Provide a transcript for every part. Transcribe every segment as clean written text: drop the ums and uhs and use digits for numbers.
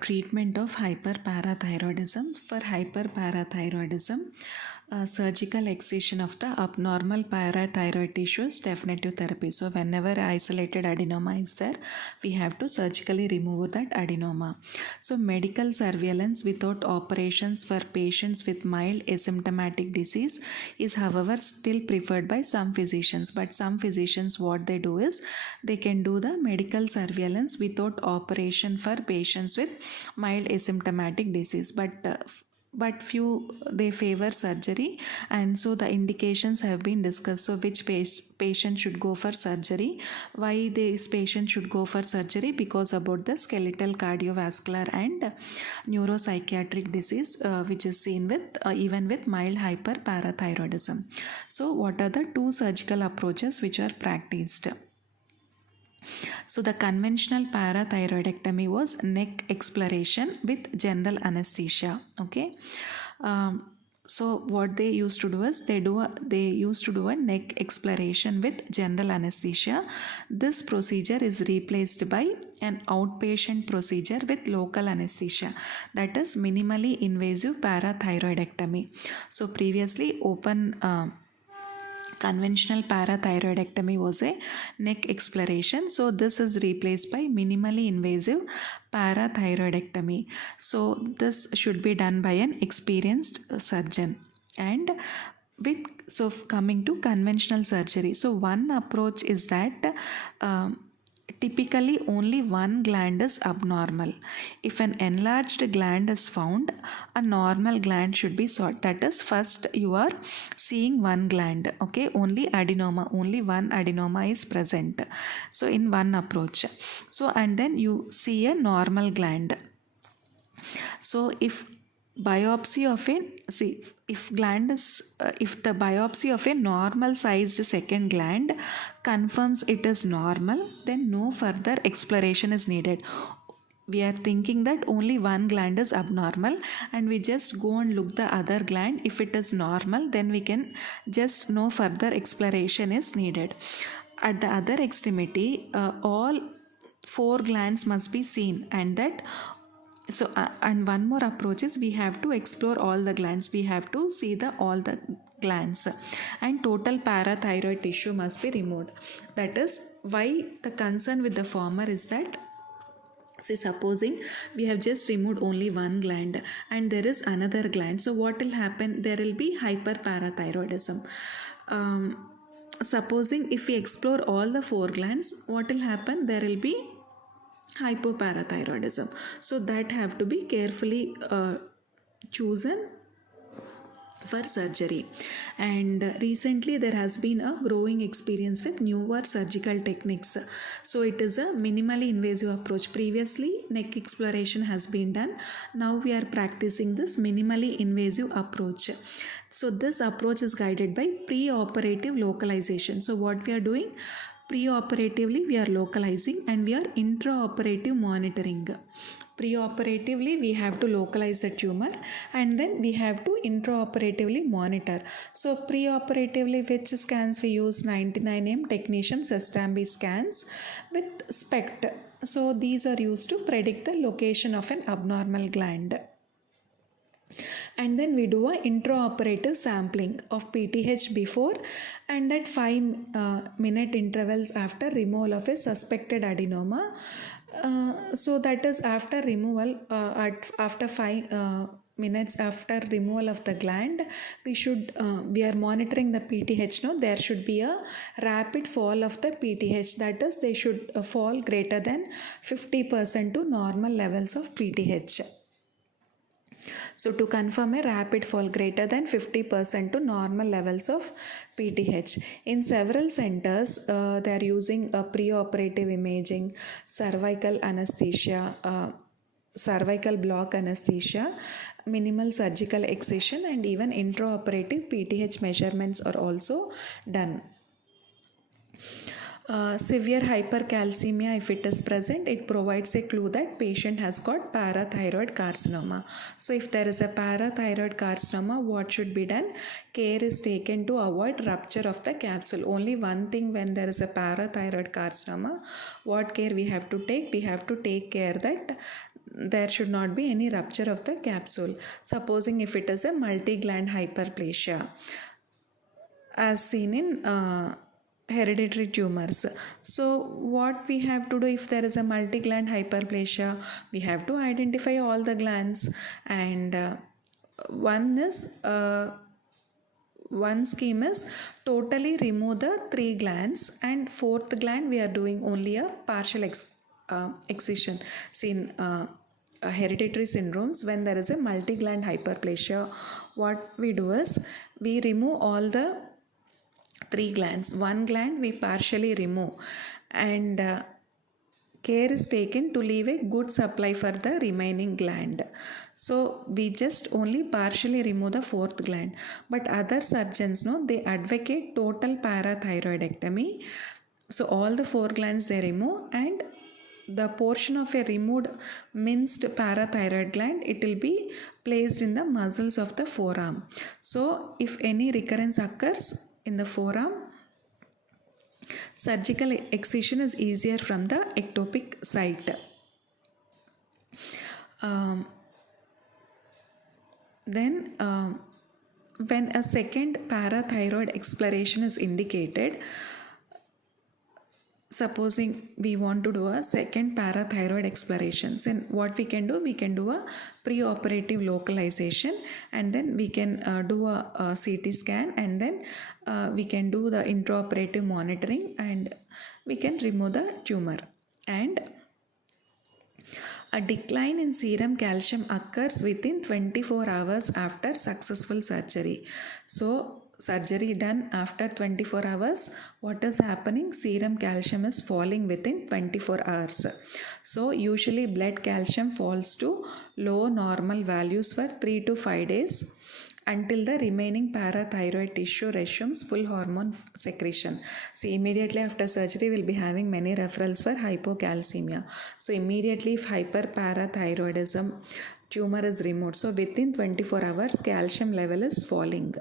Treatment of hyperparathyroidism. For hyperparathyroidism, surgical excision of the abnormal parathyroid tissue is definitive therapy. So whenever isolated adenoma is there, we have to surgically remove that adenoma. So medical surveillance without operations for patients with mild asymptomatic disease is however still preferred by some physicians. But some physicians, what they do is they can do the medical surveillance without operation for patients with mild asymptomatic disease, but few they favor surgery, and so the indications have been discussed. So which patient should go for surgery, why this patient should go for surgery, because about the skeletal, cardiovascular and neuropsychiatric disease which is seen with even with mild hyperparathyroidism. So what are the two surgical approaches which are practiced? So the conventional parathyroidectomy was neck exploration with general anesthesia. Okay. So what they used to do is they used to do a neck exploration with general anesthesia. This procedure is replaced by an outpatient procedure with local anesthesia, that is minimally invasive parathyroidectomy. So previously conventional parathyroidectomy was a neck exploration. So this is replaced by minimally invasive parathyroidectomy. So this should be done by an experienced surgeon. And coming to conventional surgery, so one approach is that typically only one gland is abnormal. If an enlarged gland is found, a normal gland should be sought. That is, first you are seeing one gland, okay, only one adenoma is present. So in one approach, so and then you see a normal gland. So if biopsy of a if the biopsy of a normal sized second gland confirms it is normal, then no further exploration is needed. We are thinking that only one gland is abnormal and we just go and look the other gland. If it is normal, then we can just no further exploration is needed. At the other extremity, all four glands must be seen, and that and one more approach is we have to explore all the glands. We have to see all the glands, and total parathyroid tissue must be removed. That is why the concern with the former is that, say supposing we have just removed only one gland and there is another gland, so what will happen? There will be hyperparathyroidism. Supposing if we explore all the four glands, what will happen? There will be hypoparathyroidism. So that have to be carefully chosen for surgery. And recently there has been a growing experience with newer surgical techniques. So it is a minimally invasive approach. Previously neck exploration has been done. Now we are practicing this minimally invasive approach. So this approach is guided by pre-operative localization. So what we are doing? Pre-operatively we are localizing and we are intraoperative monitoring. Pre-operatively we have to localize the tumor and then we have to intraoperatively monitor. So pre-operatively which scans we use? 99M technetium Sestambi scans with SPECT. So these are used to predict the location of an abnormal gland. And then we do a intraoperative sampling of PTH before and at 5-minute intervals after removal of a suspected adenoma. So that is after removal, after 5 minutes after removal of the gland, we are monitoring the PTH. No, there should be a rapid fall of the PTH. That is, they should fall greater than 50% to normal levels of PTH. So to confirm a rapid fall greater than 50% to normal levels of PTH. In several centers, they are using a preoperative imaging, cervical anesthesia, cervical block anesthesia, minimal surgical excision, and even intraoperative PTH measurements are also done. Severe hypercalcemia, if it is present, it provides a clue that patient has got parathyroid carcinoma. So if there is a parathyroid carcinoma, what should be done? Care is taken to avoid rupture of the capsule. Only one thing, when there is a parathyroid carcinoma, what care we have to take? We have to take care that there should not be any rupture of the capsule. Supposing if it is a multi-gland hyperplasia, as seen in hereditary tumors. So what we have to do if there is a multi-gland hyperplasia, we have to identify all the glands, and one scheme is totally remove the 3 glands, and 4th gland we are doing only a partial excision. Seen hereditary syndromes, when there is a multi-gland hyperplasia, what we do is we remove all the 3 glands. 1 gland we partially remove, and care is taken to leave a good supply for the remaining gland. So we just only partially remove the 4th gland. But other surgeons, they advocate total parathyroidectomy. So all the 4 glands they remove, and the portion of a removed minced parathyroid gland, it will be placed in the muscles of the forearm. So if any recurrence occurs in the forearm, surgical excision is easier from the ectopic site. Then when a second parathyroid exploration is indicated, supposing we want to do a second parathyroid exploration, then what we can do a preoperative localization, and then we can do a CT scan, and then we can do the intraoperative monitoring, and we can remove the tumor. And a decline in serum calcium occurs within 24 hours after successful surgery. So surgery done after 24 hours, what is happening? Serum calcium is falling within 24 hours. So usually blood calcium falls to low normal values for 3 to 5 days until the remaining parathyroid tissue resumes full hormone secretion. See, immediately after surgery, we'll be having many referrals for hypocalcemia. So immediately if hyperparathyroidism tumor is removed, so within 24 hours, calcium level is falling.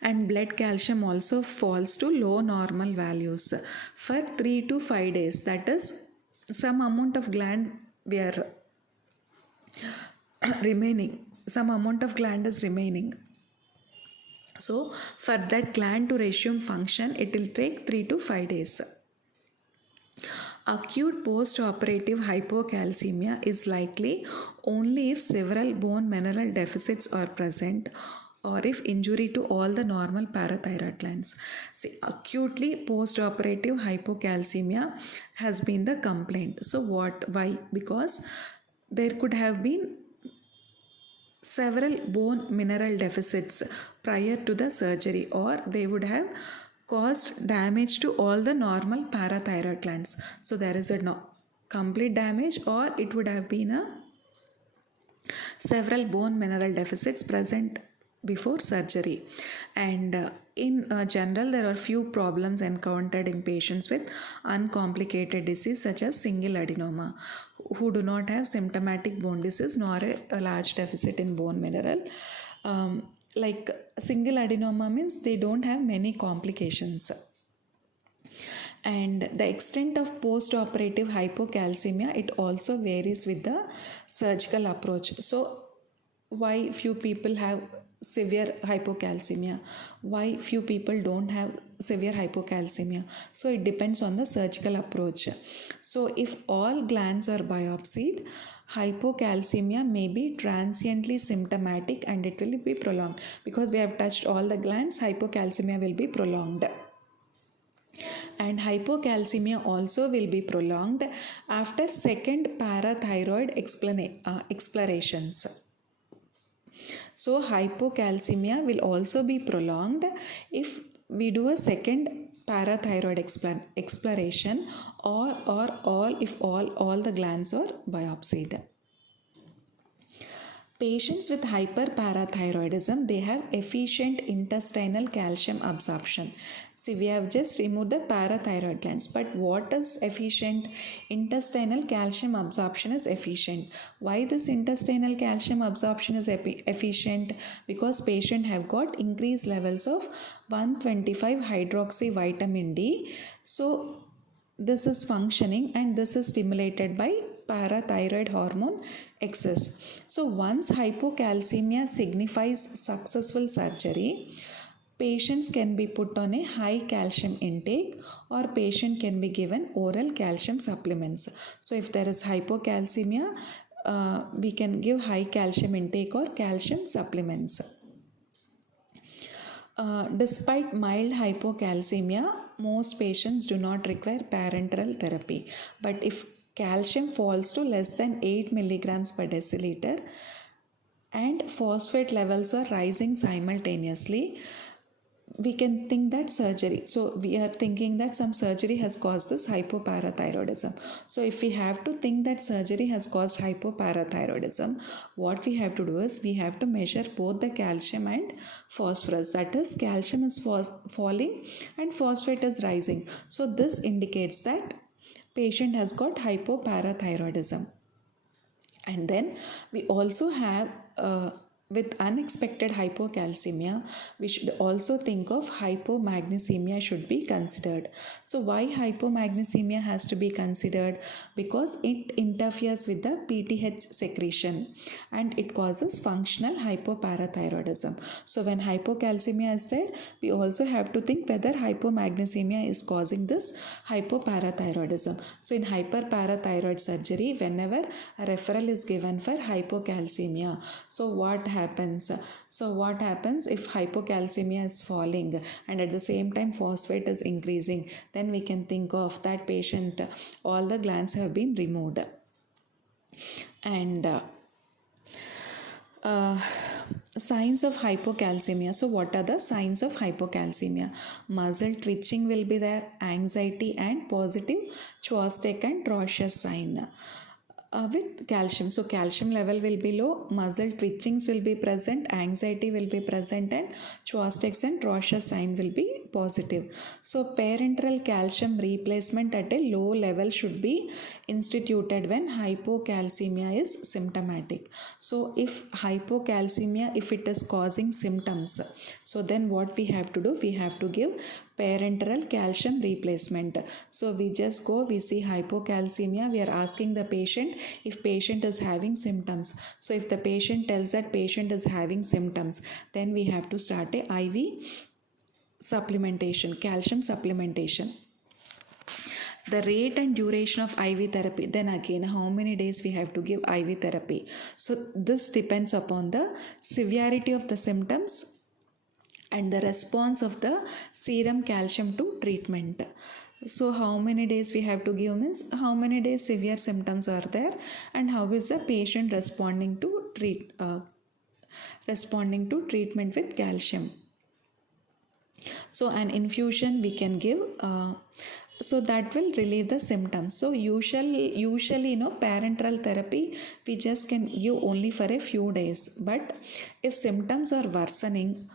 And blood calcium also falls to low normal values for 3 to 5 days. That is, some amount of gland we are remaining. Some amount of gland is remaining. So for that gland to resume function, it will take 3 to 5 days. Acute post-operative hypocalcemia is likely only if several bone mineral deficits are present, or if injury to all the normal parathyroid glands. See, acutely post-operative hypocalcemia has been the complaint. So why? Because there could have been several bone mineral deficits prior to the surgery, or they would have caused damage to all the normal parathyroid glands. So there is a complete damage, or it would have been several bone mineral deficits present before surgery. And in general, there are few problems encountered in patients with uncomplicated disease such as single adenoma, who do not have symptomatic bone disease nor a large deficit in bone mineral. Like single adenoma means they don't have many complications. And the extent of post-operative hypocalcemia, it also varies with the surgical approach. So why few people have severe hypocalcemia? Why few people don't have severe hypocalcemia? So it depends on the surgical approach. So if all glands are biopsied, hypocalcemia may be transiently symptomatic and it will be prolonged. Because we have touched all the glands, hypocalcemia will be prolonged. And hypocalcemia also will be prolonged after second parathyroid explorations. So hypocalcemia will also be prolonged if we do a second parathyroid exploration, or if all the glands are biopsied. Patients with hyperparathyroidism, they have efficient intestinal calcium absorption. See, we have just removed the parathyroid glands, but what is efficient? Intestinal calcium absorption is efficient. Why this intestinal calcium absorption is efficient? Because patient have got increased levels of 125 hydroxy vitamin D. So this is functioning, and this is stimulated by hyperparathyroid hormone excess. So once hypocalcemia signifies successful surgery, patients can be put on a high calcium intake, or patient can be given oral calcium supplements. So if there is hypocalcemia, we can give high calcium intake or calcium supplements. Despite mild hypocalcemia, most patients do not require parenteral therapy. But if calcium falls to less than 8 milligrams per deciliter and phosphate levels are rising simultaneously, we can think that surgery. So we are thinking that some surgery has caused this hypoparathyroidism. So if we have to think that surgery has caused hypoparathyroidism, what we have to do is we have to measure both the calcium and phosphorus. That is, calcium is falling and phosphate is rising. So this indicates that patient has got hypoparathyroidism. And then we also have with unexpected hypocalcemia, we should also think of hypomagnesemia should be considered. So why hypomagnesemia has to be considered? Because it interferes with the PTH secretion and it causes functional hypoparathyroidism. So when hypocalcemia is there, we also have to think whether hypomagnesemia is causing this hypoparathyroidism. So in hyperparathyroid surgery, whenever a referral is given for hypocalcemia, so what happens if hypocalcemia is falling and at the same time phosphate is increasing? Then we can think of that patient, all the glands have been removed. And signs of hypocalcemia. So what are the signs of hypocalcemia? Muscle twitching will be there, anxiety and positive Chvostek and Rorschach sign. With calcium, so calcium level will be low, muscle twitchings will be present, anxiety will be present, and Chvostek's and Rorschach sign will be positive. So parenteral calcium replacement at a low level should be instituted when hypocalcemia is symptomatic. So if hypocalcemia, if it is causing symptoms, so then what we have to do? We have to give parenteral calcium replacement. So we just go, we see hypocalcemia, we are asking the patient if patient is having symptoms. So if the patient tells that patient is having symptoms, then we have to start a IV supplementation, calcium supplementation. The rate and duration of IV therapy, then again how many days we have to give IV therapy. So this depends upon the severity of the symptoms and the response of the serum calcium to treatment. So how many days we have to give means how many days severe symptoms are there and how is the patient responding to treatment with calcium. So an infusion we can give, so that will relieve the symptoms. So usually parenteral therapy we just can give only for a few days, but if symptoms are worsening,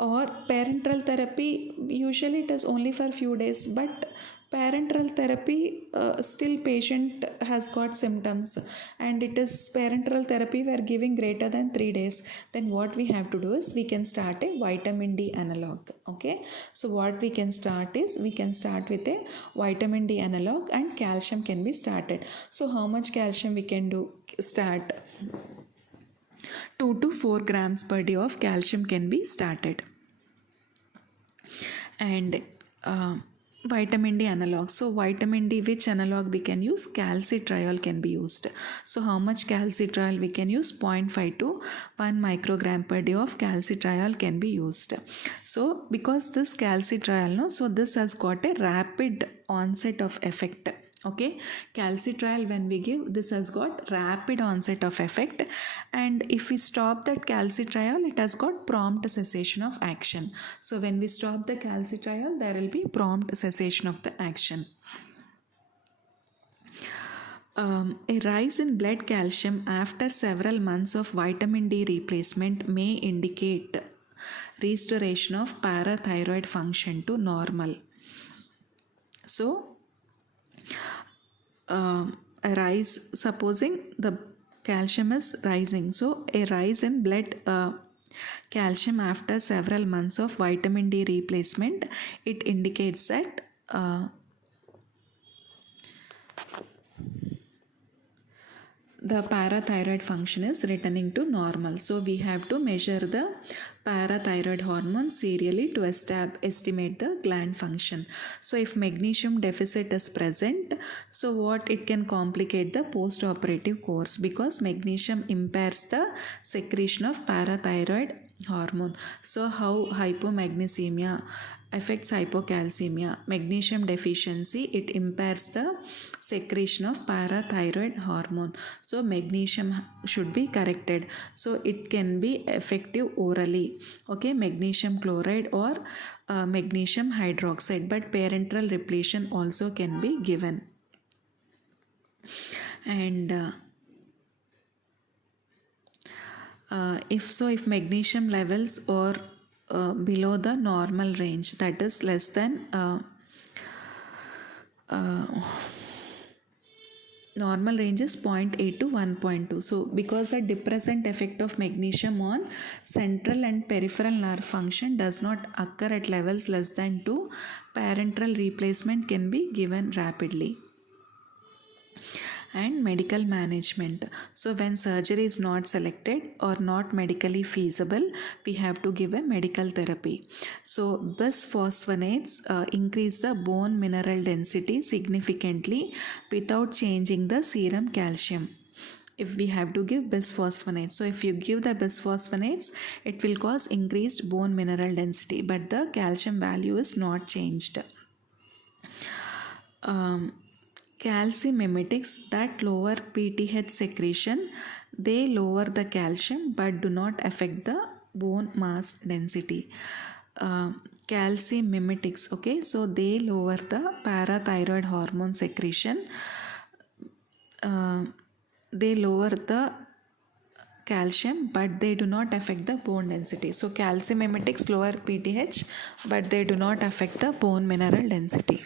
or parenteral therapy, usually it is only for few days, but parenteral therapy still patient has got symptoms and it is parenteral therapy we are giving greater than 3 days, then what we have to do is we can start a vitamin D analog. Okay, so what we can start is we can start with a vitamin D analog and calcium can be started. So how much calcium we can start? 2 to 4 grams per day of calcium can be started. And vitamin D analog. So vitamin D, which analog we can use? Calcitriol can be used. So how much calcitriol we can use? 0.5 to 1 microgram per day of calcitriol can be used. So because this calcitriol, so this has got a rapid onset of effect. Okay, calcitriol when we give, this has got rapid onset of effect, and if we stop that calcitriol, it has got prompt cessation of action. So when we stop the calcitriol, there will be prompt cessation of the action. A rise in blood calcium after several months of vitamin D replacement may indicate restoration of parathyroid function to normal. So a rise, supposing the calcium is rising, so a rise in blood calcium after several months of vitamin D replacement, it indicates that the parathyroid function is returning to normal. So we have to measure the parathyroid hormone serially to estimate the gland function. So if magnesium deficit is present, so what it can complicate the post-operative course, because magnesium impairs the secretion of parathyroid hormone. So how hypomagnesemia affects hypocalcemia? Magnesium deficiency, it impairs the secretion of parathyroid hormone. So magnesium should be corrected. So it can be effective orally, okay, magnesium chloride or magnesium hydroxide, but parenteral repletion also can be given. And if magnesium levels are below the normal range, that is less than normal range is 0.8 to 1.2. So because the depressant effect of magnesium on central and peripheral nerve function does not occur at levels less than 2, parenteral replacement can be given rapidly. And medical management. So when surgery is not selected or not medically feasible, we have to give a medical therapy. So bisphosphonates increase the bone mineral density significantly without changing the serum calcium. If we have to give bisphosphonates, so if you give the bisphosphonates, it will cause increased bone mineral density, but the calcium value is not changed. Calcimimetics that lower PTH secretion, they lower the calcium but do not affect the bone mass density. Calcimimetics, okay, so they lower the parathyroid hormone secretion. They lower the calcium but they do not affect the bone density. So calcimimetics lower PTH but they do not affect the bone mineral density.